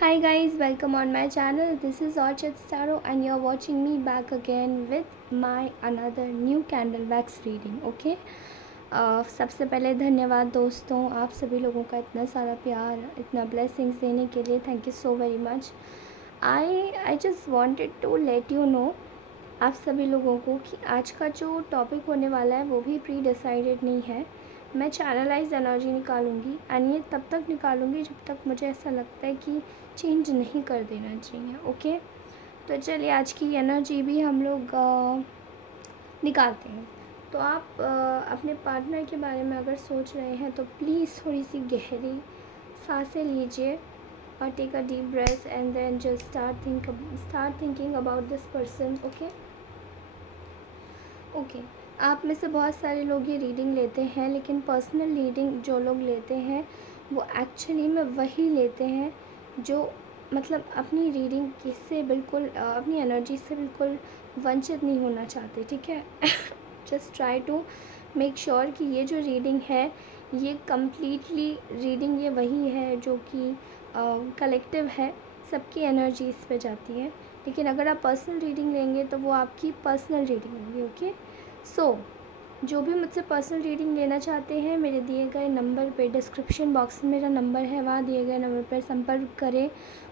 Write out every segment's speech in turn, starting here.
Hi guys, welcome on my channel. This is Orchid Staro and you're watching me back again with my another new candle wax reading. Okay? सबसे पहले धन्यवाद दोस्तों, आप सभी लोगों का इतना सारा प्यार, इतना ब्लेसिंग्स देने के लिए thank you so very much. I just wanted to let you know आप सभी लोगों को कि आज का जो टॉपिक होने वाला है वो भी प्री डिसाइडेड नहीं है. मैं चैनलाइज एनर्जी निकालूंगी एंड ये तब तक निकालूंगी जब तक मुझे ऐसा लगता है कि चेंज नहीं कर देना चाहिए. ओके, तो चलिए आज की एनर्जी भी हम लोग निकालते हैं. तो आप अपने पार्टनर के बारे में अगर सोच रहे हैं तो प्लीज़ थोड़ी सी गहरी सांसें लीजिए और take a deep breath and then just start thinking about this person. Okay, आप में से बहुत सारे लोग ये रीडिंग लेते हैं, लेकिन पर्सनल रीडिंग जो लोग लेते हैं वो एक्चुअली में वही लेते हैं जो मतलब अपनी रीडिंग से बिल्कुल अपनी एनर्जी से बिल्कुल वंचित नहीं होना चाहते. ठीक है. Just try to make sure कि ये जो रीडिंग है ये कम्प्लीटली रीडिंग ये वही है जो कि कलेक्टिव है, सबकी एनर्जी इस पे जाती है. लेकिन अगर आप पर्सनल रीडिंग लेंगे तो वो आपकी पर्सनल रीडिंग होगी. ओके, सो जो भी मुझसे पर्सनल रीडिंग लेना चाहते हैं मेरे दिए गए नंबर पे, डिस्क्रिप्शन बॉक्स में मेरा नंबर है, वहाँ दिए गए नंबर पर संपर्क करें.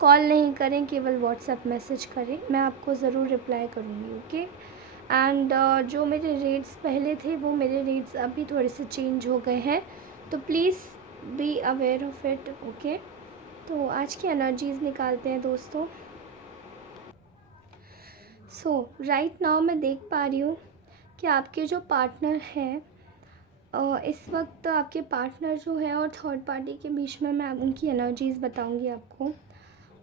कॉल नहीं करें, केवल व्हाट्सएप मैसेज करें, मैं आपको ज़रूर रिप्लाई करूँगी. ओके, एंड जो मेरे रेट्स पहले थे वो मेरे रेट्स अभी थोड़े से चेंज हो गए हैं, तो please be aware of it. Okay, तो आज की एनर्जीज़ निकालते हैं दोस्तों. सो राइट नाउ मैं देख पा रही हूँ कि आपके जो पार्टनर हैं इस वक्त आपके पार्टनर जो है और थर्ड पार्टी के बीच में मैं उनकी एनर्जीज़ बताऊंगी आपको.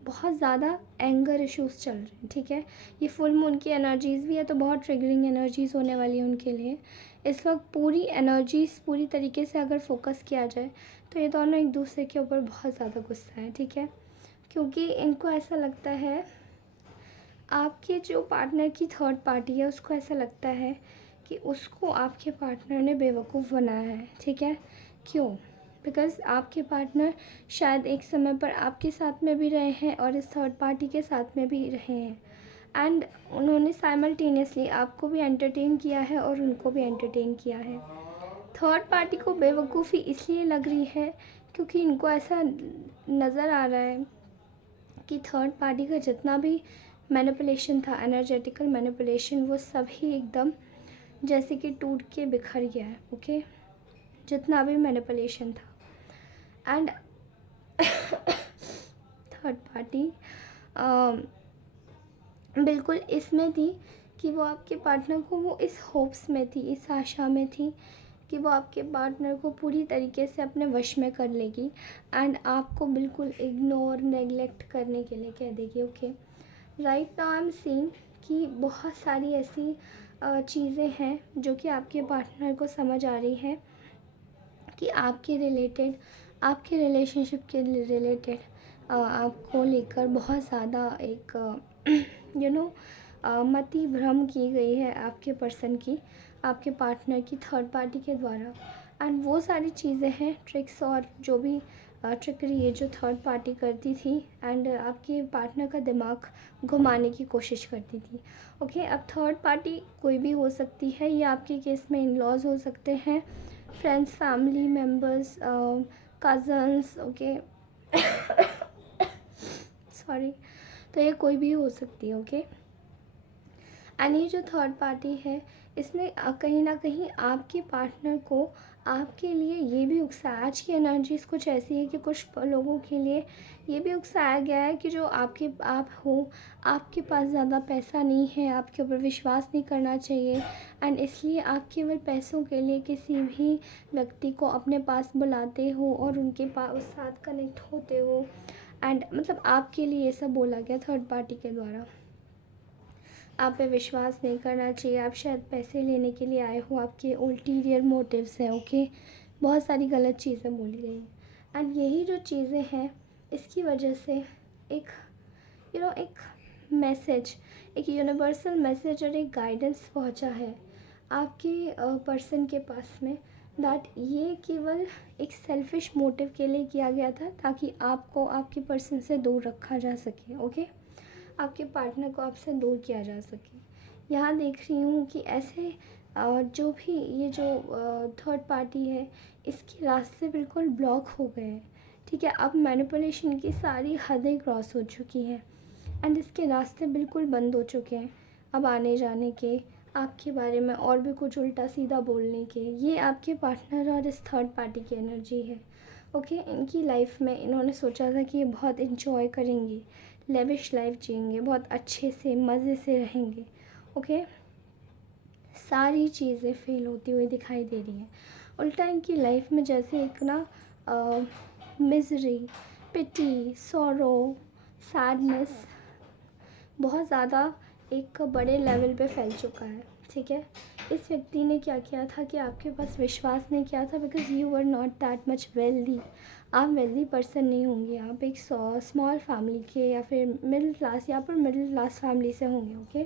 बहुत ज़्यादा एंगर इश्यूज़ चल रहे हैं. ठीक है, ये फुल मून की एनर्जीज़ भी है तो बहुत ट्रिगरिंग एनर्जीज़ होने वाली है उनके लिए. इस वक्त पूरी एनर्जीज़ पूरी तरीके से अगर फोकस किया जाए तो ये दोनों एक दूसरे के ऊपर बहुत ज़्यादा गुस्सा है. ठीक है, क्योंकि इनको ऐसा लगता है, आपके जो पार्टनर की थर्ड पार्टी है उसको ऐसा लगता है कि उसको आपके पार्टनर ने बेवकूफ़ बनाया है. ठीक है, क्यों? बिकॉज़ आपके पार्टनर शायद एक समय पर आपके साथ में भी रहे हैं और इस थर्ड पार्टी के साथ में भी रहे हैं, एंड उन्होंने साइमल्टेनियसली आपको भी एंटरटेन किया है और उनको भी एंटरटेन किया है. थर्ड पार्टी को बेवकूफ़ी इसलिए लग रही है क्योंकि इनको ऐसा नज़र आ रहा है कि थर्ड पार्टी का जितना भी मैनिपुलेशन था, एनर्जेटिकल मैनिपुलेशन, वो सब ही एकदम जैसे कि टूट के बिखर गया है. ओके, जितना भी मैनिपुलेशन था. एंड थर्ड पार्टी बिल्कुल इसमें थी कि वो आपके पार्टनर को, वो इस होप्स में थी, इस आशा में थी कि वो आपके पार्टनर को पूरी तरीके से अपने वश में कर लेगी एंड आपको बिल्कुल इग्नोर नेगलेक्ट करने के लिए कह देगी. Okay, right now I am seeing कि बहुत सारी ऐसी चीज़ें हैं जो कि आपके पार्टनर को समझ आ रही है कि आपके रिलेटेड, आपके रिलेशनशिप के रिलेटेड आपको लेकर बहुत ज़्यादा एक मति भ्रम की गई है आपके पर्सन की, आपके पार्टनर की थर्ड पार्टी के द्वारा. एंड वो सारी चीज़ें हैं ट्रिक्स और जो भी ट्रिकरी ये जो थर्ड पार्टी करती थी एंड आपके पार्टनर का दिमाग घुमाने की कोशिश करती थी. ओके, अब थर्ड पार्टी कोई भी हो सकती है, ये आपके केस में इन लॉज हो सकते हैं, friends, family members, cousins. Okay, sorry, तो ये कोई भी हो सकती है. ओके, एंड ये जो थर्ड पार्टी है इसने कहीं ना कहीं आपके पार्टनर को आपके लिए ये भी उकसाया. आज की एनर्जीज़ कुछ ऐसी है कि कुछ लोगों के लिए ये भी उकसाया गया है कि जो आप हो, आपके पास ज़्यादा पैसा नहीं है, आपके ऊपर विश्वास नहीं करना चाहिए एंड इसलिए आप केवल पैसों के लिए किसी भी व्यक्ति को अपने पास बुलाते हो और उनके पास उस साथ कनेक्ट होते हो. एंड मतलब आपके लिए ये सब बोला गया थर्ड पार्टी के द्वारा. आप पे विश्वास नहीं करना चाहिए, आप शायद पैसे लेने के लिए आए हो, आपके अल्टीरियर मोटिव्स हैं. ओके, बहुत सारी गलत चीज़ें बोली गई हैं एंड यही जो चीज़ें हैं इसकी वजह से एक एक मैसेज, एक यूनिवर्सल मैसेज और एक गाइडेंस पहुंचा है आपके पर्सन के पास में. दैट ये केवल एक सेल्फिश मोटिव के लिए किया गया था, ताकि आपको आपके पर्सन से दूर रखा जा सके। ओके, आपके पार्टनर को आपसे दूर किया जा सके। यहाँ देख रही हूँ कि ऐसे जो भी ये जो थर्ड पार्टी है, इसके रास्ते बिल्कुल ब्लॉक हो गए हैं। ठीक है, अब मैनिपुलेशन की सारी हदें क्रॉस हो चुकी हैं एंड इसके रास्ते बिल्कुल बंद हो चुके हैं। अब आने जाने के, आपके बारे में और भी कुछ उल्टा सीधा बोलने के, ये आपके पार्टनर और इस थर्ड पार्टी की एनर्जी है। ओके, इनकी लाइफ में इन्होंने सोचा था कि ये बहुत इन्जॉय करेंगे, लेविश लाइफ जिएंगे, बहुत अच्छे से मज़े से रहेंगे। ओके, सारी चीज़ें फेल होती हुई दिखाई दे रही हैं। उल्टा इनकी लाइफ में जैसे एक ना मिजरी, पिटी, सॉरो, सैडनेस बहुत ज़्यादा एक बड़े लेवल पे फैल चुका है। ठीक है, इस व्यक्ति ने क्या किया था कि आपके पास विश्वास नहीं किया था, because you were not that much wealthy. आप वेल्दी पर्सन नहीं होंगे, आप एक स्मॉल फैमिली के या फिर मिडिल क्लास या फिर मिडिल क्लास फैमिली से होंगे। ओके,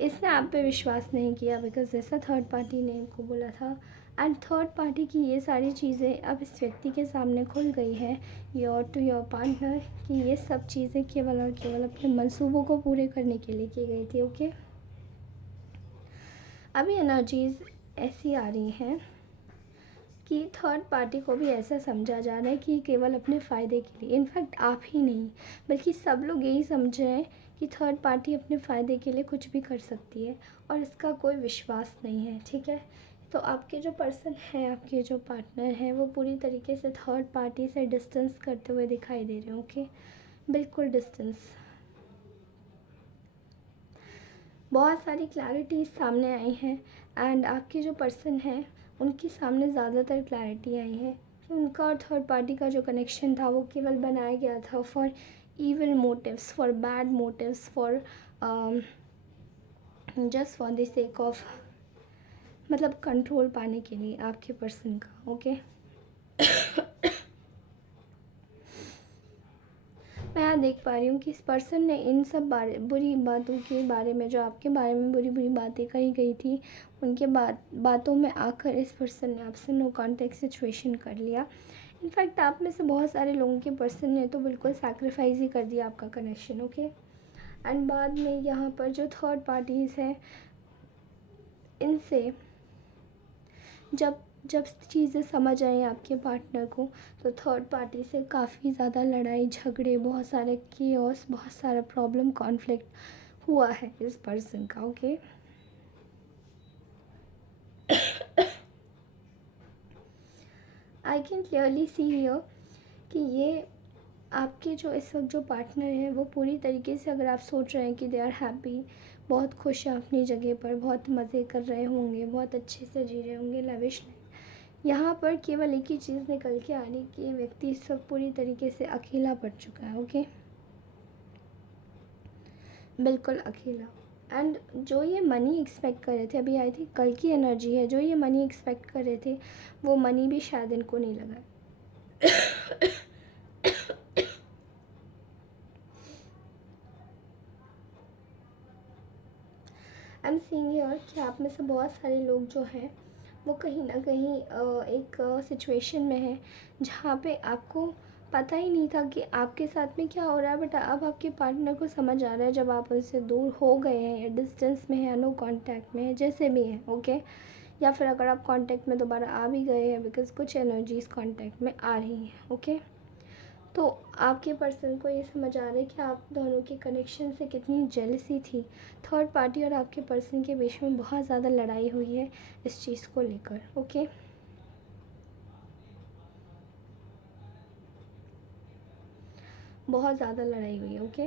इसने आप पे विश्वास नहीं किया, बिकॉज जैसा थर्ड पार्टी ने इनको बोला था। एंड थर्ड पार्टी की ये सारी चीज़ें अब इस व्यक्ति के सामने खुल गई हैं, योर टू योर पार्टनर, कि ये सब चीज़ें केवल और केवल अपने मंसूबों को पूरे करने के लिए की गई थी। ओके, अभी एनर्जीज ऐसी आ रही हैं कि थर्ड पार्टी को भी ऐसा समझा जा रहा है कि केवल अपने फ़ायदे के लिए, इनफैक्ट आप ही नहीं बल्कि सब लोग यही समझ रहे हैं कि थर्ड पार्टी अपने फ़ायदे के लिए कुछ भी कर सकती है और इसका कोई विश्वास नहीं है। ठीक है, तो आपके जो पर्सन है, आपके जो पार्टनर हैं, वो पूरी तरीके से थर्ड पार्टी से डिस्टेंस करते हुए दिखाई दे रहे हैं। ओके, बिल्कुल डिस्टेंस। बहुत सारी क्लैरिटीज सामने आई हैं एंड आपके जो पर्सन हैं उनके सामने ज़्यादातर क्लैरिटी आई है कि उनका और थर्ड पार्टी का जो कनेक्शन था वो केवल बनाया गया था for evil motives, for bad motives, for just for the sake of, मतलब कंट्रोल पाने के लिए आपके पर्सन का। ओके, मैं यहाँ देख पा रही हूँ कि इस पर्सन ने इन सब बुरी बातों के बारे में, जो आपके बारे में बुरी बुरी बातें कही गई थी, उनके बातों में आकर इस पर्सन ने आपसे नो कॉन्टेक्ट सिचुएशन कर लिया। इनफैक्ट आप में से बहुत सारे लोगों के पर्सन ने तो बिल्कुल सैक्रिफाइस ही कर दिया आपका कनेक्शन। ओके, एंड बाद में यहाँ पर जो थर्ड पार्टीज़ हैं, इनसे जब जब चीज़ें समझ आई आपके पार्टनर को, तो थर्ड पार्टी से काफ़ी ज़्यादा लड़ाई झगड़े, बहुत सारे केओस, बहुत सारा प्रॉब्लम, कॉन्फ्लिक्ट हुआ है इस पर्सन का। Okay, I can clearly see here कि ये आपके जो इस वक्त जो पार्टनर है वो पूरी तरीके से, अगर आप सोच रहे हैं कि दे आर हैप्पी, बहुत खुश हैं अपनी जगह पर, बहुत मज़े कर रहे होंगे, बहुत अच्छे से जी रहे होंगे लविश लाइफ, यहाँ पर केवल एक ही चीज़ निकल के आ रही कि ये व्यक्ति इस वक्त पूरी तरीके से अकेला पड़ चुका है। ओके, बिल्कुल अकेला। एंड जो ये मनी एक्सपेक्ट कर रहे थे, अभी आई थिंक कल की एनर्जी है, जो ये मनी एक्सपेक्ट कर रहे थे वो मनी भी शायद इनको नहीं लगा। आई एम सीइंग हियर कि आप में से बहुत सारे लोग जो हैं वो कहीं ना कहीं एक सिचुएशन में है जहाँ पे आपको पता ही नहीं था कि आपके साथ में क्या हो रहा है, बट अब आपके पार्टनर को समझ आ रहा है, जब आप उनसे दूर हो गए हैं या डिस्टेंस में है, नो कांटेक्ट में है, जैसे भी हैं। ओके, या फिर अगर आप कांटेक्ट में दोबारा आ भी गए हैं, बिकॉज कुछ एनर्जीज कांटेक्ट में आ रही हैं। ओके, तो आपके पर्सन को ये समझ आ रहा है कि आप दोनों के कनेक्शन से कितनी जेलसी थी। थर्ड पार्टी और आपके पर्सन के बीच में बहुत ज़्यादा लड़ाई हुई है इस चीज़ को लेकर। ओके, बहुत ज़्यादा लड़ाई हुई है। Okay,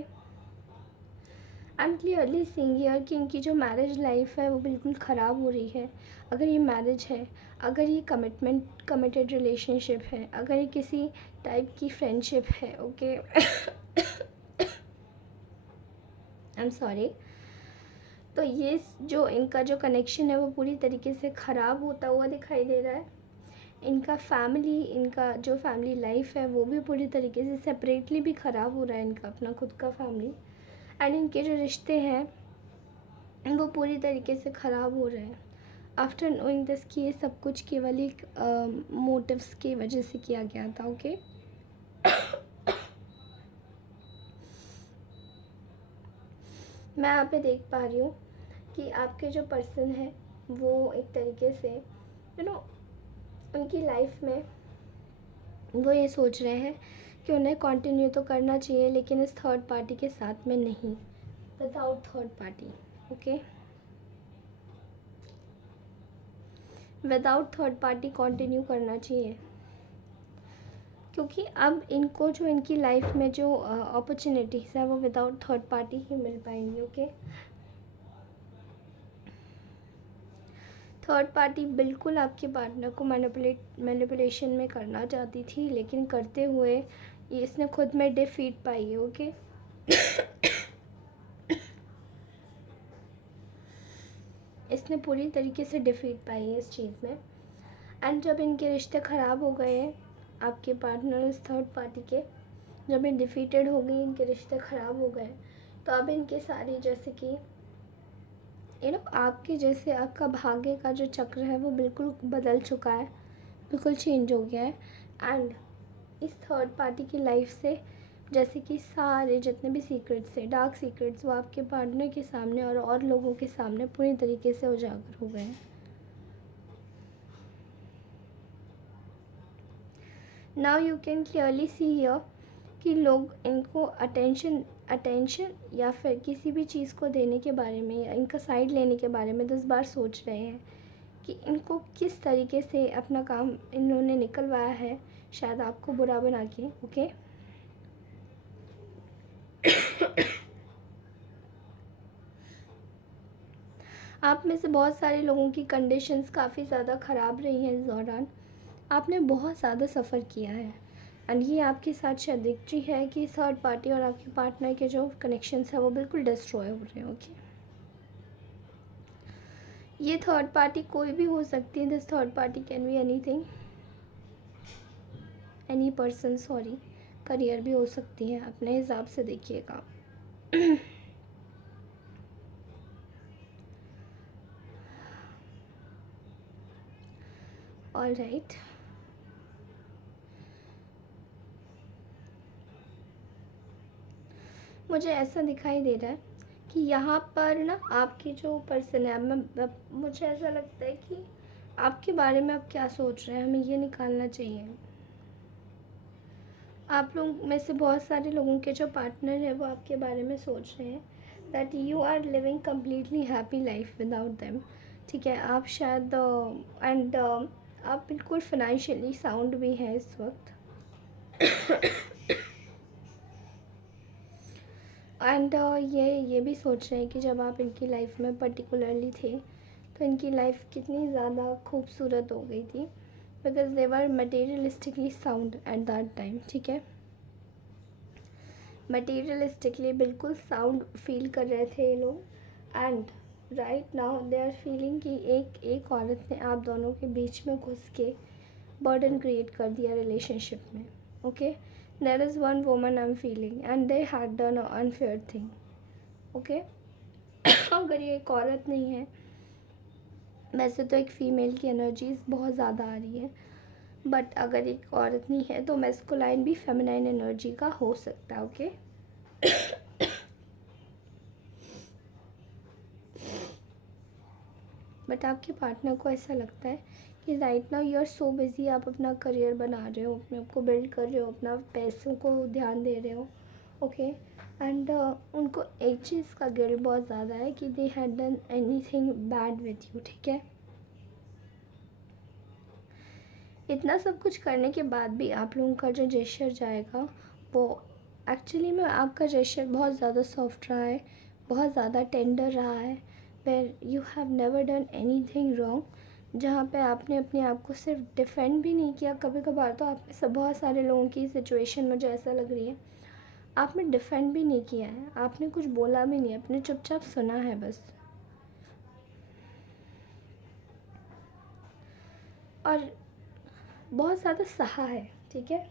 I am clearly seeing here कि इनकी जो मैरिज लाइफ है वो बिल्कुल ख़राब हो रही है। अगर ये मैरिज है, अगर ये कमिटेड रिलेशनशिप है, अगर ये किसी टाइप की फ्रेंडशिप है, ओके, आई एम सॉरी, तो ये जो इनका जो कनेक्शन है वो पूरी तरीके से ख़राब होता हुआ दिखाई दे रहा है। इनका जो फैमिली लाइफ है वो भी पूरी तरीके से सेपरेटली भी ख़राब हो रहा है, इनका अपना खुद का फैमिली। एंड इनके जो रिश्ते हैं वो पूरी तरीके से ख़राब हो रहे हैं। आफ्टर नोइंग दिस कि ये सब कुछ केवल एक मोटिव्स की वजह से किया गया था। ओके, मैं यहाँ पे देख पा रही हूँ कि आपके जो पर्सन है वो एक तरीके से उनकी लाइफ में वो ये सोच रहे हैं कि उन्हें कंटिन्यू तो करना चाहिए, लेकिन इस थर्ड पार्टी के साथ में नहीं, without third party. Okay, without third party continue करना चाहिए, क्योंकि अब इनको जो इनकी लाइफ में जो अपॉर्चुनिटीज़ है वो विदाउट थर्ड पार्टी ही मिल पाएंगी। ओके, थर्ड पार्टी बिल्कुल आपके पार्टनर को मैनिपुलेशन में करना चाहती थी, लेकिन करते हुए ये इसने खुद में डिफीट पाई है। ओके, इसने पूरी तरीके से डिफीट पाई है इस चीज़ में। एंड जब इनके रिश्ते ख़राब हो गए हैं, आपके पार्टनर इस थर्ड पार्टी के जब ये डिफीटेड हो गई, इनके रिश्ते ख़राब हो गए, तो अब इनके सारी जैसे कि आपके जैसे आपका भाग्य का जो चक्र है वो बिल्कुल बदल चुका है, बिल्कुल चेंज हो गया है। एंड इस थर्ड पार्टी की लाइफ से जैसे कि सारे जितने भी सीक्रेट्स है, डार्क सीक्रेट्स, वो आपके पार्टनर के सामने और लोगों के सामने पूरी तरीके से उजागर हो गए हैं। Now you can clearly see here कि लोग इनको अटेंशन या फिर किसी भी चीज़ को देने के बारे में या इनका साइड लेने के बारे में 10 बार सोच रहे हैं कि इनको किस तरीके से अपना काम इन्होंने निकलवाया है, शायद आपको बुरा बना के। ओके, आप में से बहुत सारे लोगों की कंडीशंस काफ़ी ज़्यादा ख़राब रही हैं इस दौरान, आपने बहुत ज़्यादा सफ़र किया है। एंड ये आपके साथ शायद विक्ट्री है कि थर्ड पार्टी और आपके पार्टनर के जो कनेक्शंस है वो बिल्कुल डिस्ट्रॉय हो रहे हैं। ओके, ये थर्ड पार्टी कोई भी हो सकती है। This third party can be anything, any person, sorry, career भी हो सकती है, अपने हिसाब से देखिएगा। ऑल राइट, मुझे ऐसा दिखाई दे रहा है कि यहाँ पर ना आपकी जो पर्सन है, मुझे ऐसा लगता है कि आपके बारे में आप क्या सोच रहे हैं, हमें ये निकालना चाहिए। आप लोग में से बहुत सारे लोगों के जो पार्टनर है वो आपके बारे में सोच रहे हैं that you are living completely happy life without them. ठीक है, आप शायद एंड आप बिल्कुल फाइनेंशियली साउंड भी हैं इस वक्त। एंड ये भी सोच रहे हैं कि जब आप इनकी लाइफ में पर्टिकुलरली थे तो इनकी लाइफ कितनी ज़्यादा खूबसूरत हो गई थी, because they were materialistically sound at that time. ठीक है, मटेरियलिस्टिकली बिल्कुल साउंड फील कर रहे थे ये लोग। And right now they are feeling कि एक औरत ने आप दोनों के बीच में घुस के बर्डन क्रिएट कर दिया रिलेशनशिप में। Okay, there is one woman I am feeling and they had done a unfair thing. Okay, अगर ये एक औरत नहीं है, वैसे तो एक फ़ीमेल की एनर्जीज बहुत ज़्यादा आ रही है, बट अगर एक औरत नहीं है तो मैस्कुलाइन भी फेमिनाइन एनर्जी का हो सकता है। ओके, बट आपके पार्टनर को ऐसा लगता है कि right now you are so busy, आप अपना करियर बना रहे हो, अपने आप को बिल्ड कर रहे हो, अपना पैसों को ध्यान दे रहे हो। ओके, एंड उनको एक चीज़ का गिल्ट बहुत ज़्यादा है कि दे had done anything bad with you. ठीक है, इतना सब कुछ करने के बाद भी आप लोगों का जो जेस्चर जाएगा वो एक्चुअली में आपका जेस्चर बहुत ज़्यादा सॉफ्ट रहा है, बहुत ज़्यादा टेंडर रहा है, where you have never done anything wrong, जहाँ पे आपने अपने आप को सिर्फ डिफेंड भी नहीं किया। कभी कभार तो आप में से बहुत सारे लोगों की सिचुएशन मुझे ऐसा लग रही है आपने डिफेंड भी नहीं किया है, आपने कुछ बोला भी नहीं, आपने चुपचाप सुना है बस। और बहुत ज़्यादा सहा है। ठीक है,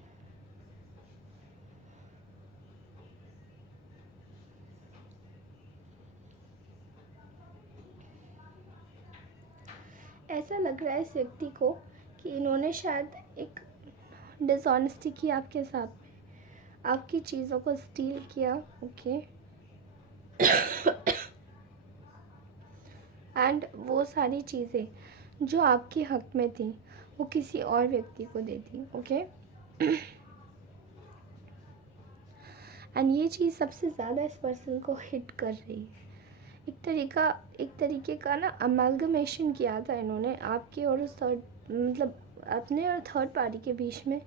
ऐसा लग रहा है इस व्यक्ति को कि इन्होंने शायद एक डिसऑनेस्टी की आपके साथ में, आपकी चीज़ों को स्टील किया, ओके। एंड वो सारी चीज़ें जो आपके हक में थी वो किसी और व्यक्ति को दे दी, ओके। एंड ये चीज़ सबसे ज़्यादा इस पर्सन को हिट कर रही है। एक तरीके का ना अमेलगमेशन किया था इन्होंने आपके और उस थर्ड, मतलब अपने और थर्ड पार्टी के बीच में,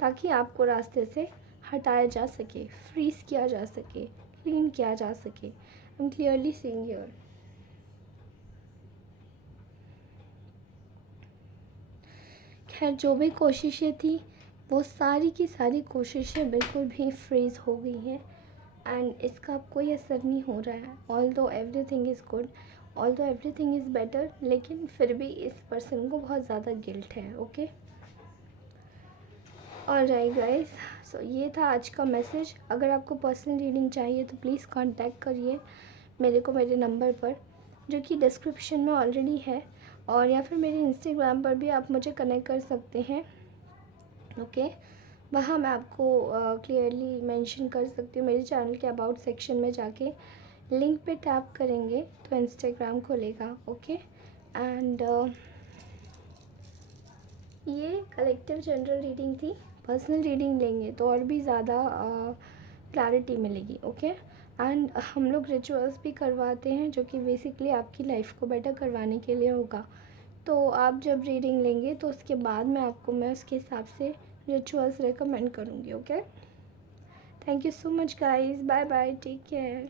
ताकि आपको रास्ते से हटाया जा सके, फ्रीज किया जा सके, क्लीन किया जा सके। I am clearly seeing here. खैर, जो भी कोशिशें थी वो सारी की सारी कोशिशें बिल्कुल भी फ्रीज हो गई हैं एंड इसका अब कोई असर नहीं हो रहा है। Although everything is good, although everything is better, लेकिन फिर भी इस पर्सन को बहुत ज़्यादा गिल्ट है, ओके। ऑलराइट गाइस, सो ये था आज का मैसेज। अगर आपको पर्सनल रीडिंग चाहिए तो प्लीज़ कांटेक्ट करिए मेरे को मेरे नंबर पर, जो कि डिस्क्रिप्शन में ऑलरेडी है, और या फिर मेरे इंस्टाग्राम पर भी आप मुझे कनेक्ट कर सकते हैं, ओके। वहाँ मैं आपको क्लियरली मेंशन कर सकती हूँ। मेरे चैनल के अबाउट सेक्शन में जाके लिंक पे टैप करेंगे तो इंस्टाग्राम खुलेगा, ओके। एंड ये कलेक्टिव जनरल रीडिंग थी। पर्सनल रीडिंग लेंगे तो और भी ज़्यादा क्लैरिटी मिलेगी, ओके। एंड हम लोग रिचुअल्स भी करवाते हैं जो कि बेसिकली आपकी लाइफ को बेटर करवाने के लिए होगा। तो आप जब रीडिंग लेंगे तो उसके बाद मैं उसके हिसाब से रिचुअल्स रेकमेंड करूँगी, okay. Thank you so much guys, bye bye, take care.